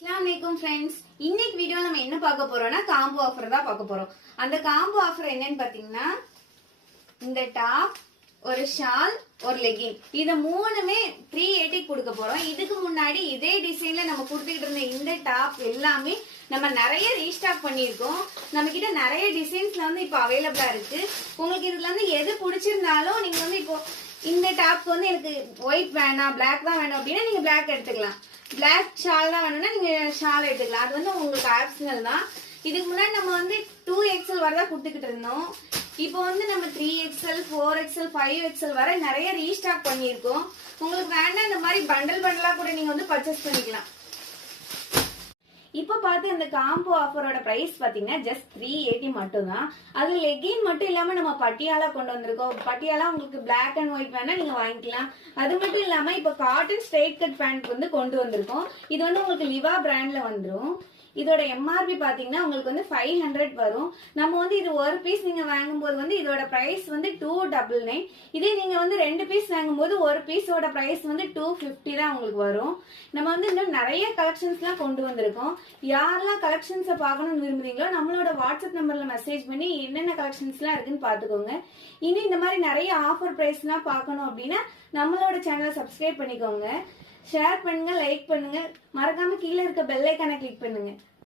अस्सलामुअलैकुम फ्रेंड्स இன்னைக்கு வீடியோ நம்ம என்ன பார்க்க போறோம்னா காம்போ ஆஃபர் தான் பார்க்க போறோம். அந்த காம்போ ஆஃபர் என்னன்னு பாத்தீங்கன்னா இந்த டாப், ஒரு ஷால், ஒரு லெகின், இது மூணுமே 380 கொடுக்க போறோம். இதுக்கு முன்னாடி இதே டிசைன்ல நம்ம கொடுத்துக்கிட்டு இருந்த இந்த டாப் எல்லாமே நம்ம நிறைய ரீஸ்டாக் பண்ணியிருக்கோம். நம்ம கிட்ட நிறைய டிசைன்ஸ்ல வந்து இப்போ அவைலபிளா இருக்கு. உங்களுக்கு இதுல இருந்து எது பிடிச்சிருந்தாலும் நீங்க வந்து இப்போ இந்த டாப்க்கு வந்து எனக்கு ஒயிட் வேணாம், பிளாக் தான் வேணும் அப்படின்னா நீங்க பிளாக் எடுத்துக்கலாம். பிளாக் ஷால் தான் வேணும்னா நீங்க ஷால் எடுத்துக்கலாம். அது வந்து உங்களுக்கு ஆப்ஷனல் தான். இதுக்கு முன்னாடி நம்ம வந்து 2XL வரதான் கொடுத்துக்கிட்டு இருந்தோம். இப்போ வந்து நம்ம 3XL, 4XL, 5XL வரை நிறைய ரீஸ்டாக் பண்ணியிருக்கோம். உங்களுக்கு வேண்டாம் இந்த மாதிரி பண்டல் பண்டலா கூட நீங்க வந்து பர்ச்சேஸ் பண்ணிக்கலாம். இப்போ பார்த்து இந்த காம்போ ஆஃபரோட பிரைஸ் பாத்தீங்கன்னா ஜஸ்ட் 380 மட்டும் தான். அது லெகின் மட்டும் இல்லாம நம்ம பட்டியாலா கொண்டு வந்திருக்கோம். பட்டியாலா உங்களுக்கு பிளாக் அண்ட் ஒயிட் வேணா நீங்க வாங்கிக்கலாம். அது மட்டும் இல்லாம இப்போ காட்டன் ஸ்ட்ரெயிட் கட் பேண்ட் வந்து கொண்டு வந்திருக்கோம். இது வந்து உங்களுக்கு லிவா பிராண்ட்ல வந்துடும். இதோட MRP பாத்தீங்கன்னா உங்களுக்கு வந்து 500 வரும். நம்ம வந்து இது ஒரு பீஸ் நீங்க வாங்கும்போது வந்து இதோட பிரைஸ் வந்து 299. இதே நீங்க வந்து 2 பீஸ் வாங்கும்போது ஒரு பீஸோட பிரைஸ் வந்து 250 தான் உங்களுக்கு வரும். நம்ம வந்து இன்னும் நிறைய கலெக்ஷன்ஸ் எல்லாம் கொண்டு வந்திருக்கோம். யாரெல்லாம் கலெக்ஷன்ஸை பார்க்கணும்னு விரும்புறீங்களோ நம்மளோட வாட்ஸ்அப் நம்பர்ல மெசேஜ் பண்ணி என்னென்ன கலெக்ஷன்ஸ் எல்லாம் இருக்குன்னு பாத்துக்கோங்க. இனி இந்த மாதிரி நிறைய ஆஃபர் பிரைஸ் எல்லாம் பார்க்கணும் அப்படின்னா நம்மளோட சேனலை சப்ஸ்கிரைப் பண்ணிக்கோங்க. ஷேர் பண்ணுங்க, லைக் பண்ணுங்க, மறக்காம கீழே இருக்க பெல் ஐகானை கிளிக் பண்ணுங்க.